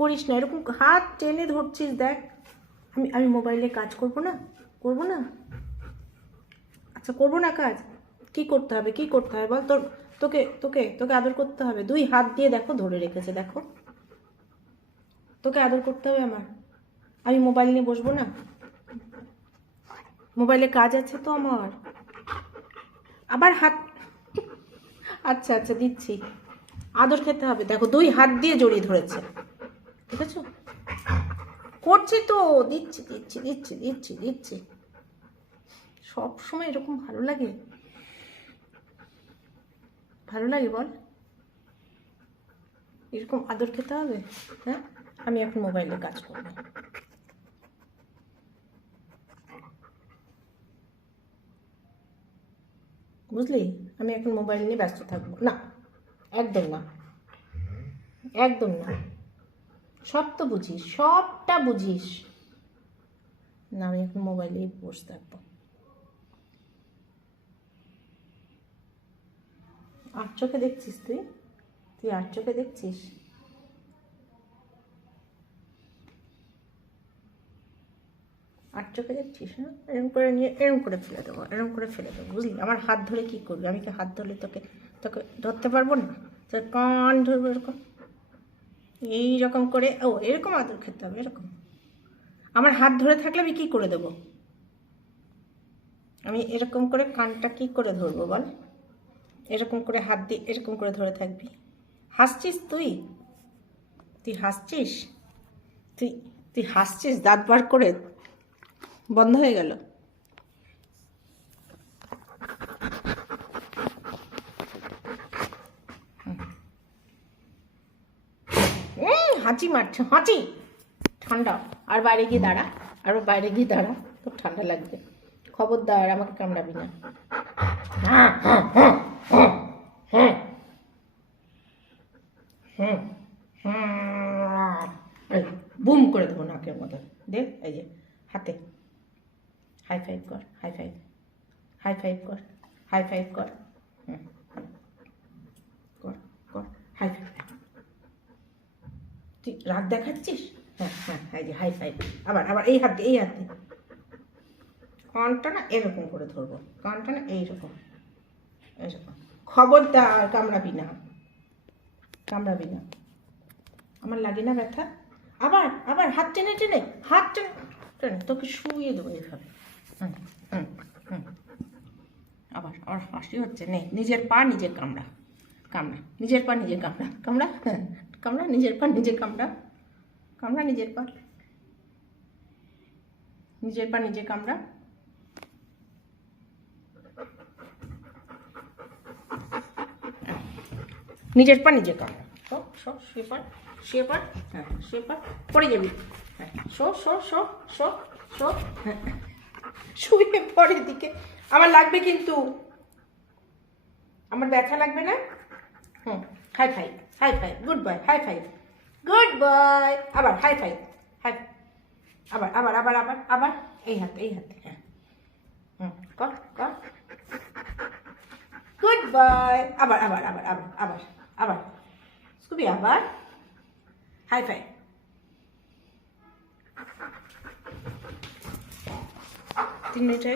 করিস না, এরকম হাত টেনে ধরছিস। দেখ আমি মোবাইলে কাজ করবো না? আচ্ছা করবো না কাজ? কি করতে হবে বল? তোকে তোকে তোকে আদর করতে হবে। 2 হাত দিয়ে দেখো ধরে রেখেছে, দেখো। তোকে আদর করতে হবে আমার। আমি মোবাইল নিয়ে বসবো না? মোবাইলে কাজ আছে তো আমার। আবার হাত। আচ্ছা আচ্ছা দিচ্ছি। আদর খেতে হবে। দেখো 2 হাত দিয়ে জড়িয়ে ধরেছে, ঠিক আছে? করছি তো, দিচ্ছি দিচ্ছি দিচ্ছি দিচ্ছি দিচ্ছি। সব সময় এরকম ভালো লাগে বল? এরকম আদর খেতে হবে? হ্যাঁ, আমি এখন মোবাইলে কাজ করবো। বুঝলি? আমি এখন মোবাইল নিয়ে ব্যস্ত থাকবো না। একদম না, একদম না। সব তো বুঝিস, সবটা বুঝিস না। আমি এখন মোবাইলেই বসে থাকবো। আর চোখে দেখছিস তুই আর চোখে দেখছিস? আর চোখে দেখছিস না? এরকম করে নিয়ে এরকম করে ফেলে দেবো, বুঝলি? আমার হাত ধরে কি করবি? আমি কি হাত ধরলে তোকে তোকে ধরতে পারবো না? তোর কান ধরবো এরকম, এইরকম করে। ও এরকম আদর খেতে হবে, এরকম। আমার হাত ধরে থাকলে আমি কী করে দেবো? আমি এরকম করে কানটা কি করে ধরবো বল? এরকম করে হাত দিয়ে এরকম করে ধরে থাকবি। হাসছিস তুই হাসছিস? তুই হাসছিস? দাঁত বার করে বন্ধ হয়ে গেল। হাঁচি মারছে, হাঁচি। ঠান্ডা। আর বাইরে গিয়ে দাঁড়া, খুব ঠান্ডা লাগবে। খবরদার আমাকে কামড়াবি না। বুম করে দেবো নাকের মধ্যে। দেখ এই যে হাতে হাই ফাইভ কর, হাই ফাইভ কর। কর হাই ফাইভ। তুই রাগ দেখাচ্ছিস? হ্যাঁ এই যে হাই ফাইভ। আবার এই হাত দিয়ে কানটা না এরকম করে ধরবো, কানটা না এইরকম। খবরদার কামড়াবি না। আমার লাগে না ব্যথা? আবার হাত টেনে তোকে শুয়ে দেবো এইভাবে। আবার হাসি হচ্ছে। নে, নিজের পা নিজে কামড়া, নিজের পা নিজে কামড়া, নিজের পা নিজে কামড়া, নিজের পা নিজে কামড়া। নিজের পা নিজে কামড়া। শুয়ে পড়। হ্যাঁ শুয়ে পড়, পড়ে যাবি। হ্যাঁ হ্যাঁ শুয়ে পড়ে দিকে। আমার লাগবে কিন্তু, আমার ব্যথা লাগবে না। High five, good boy, high five, good boy. আবার হাই ফাইভ, আবার এই হাতে হ্যাঁ। কর গুড বয়। আবার স্কুবি, আবার হাই ফাইভ। 3 মিনিট হয়ে গেছে।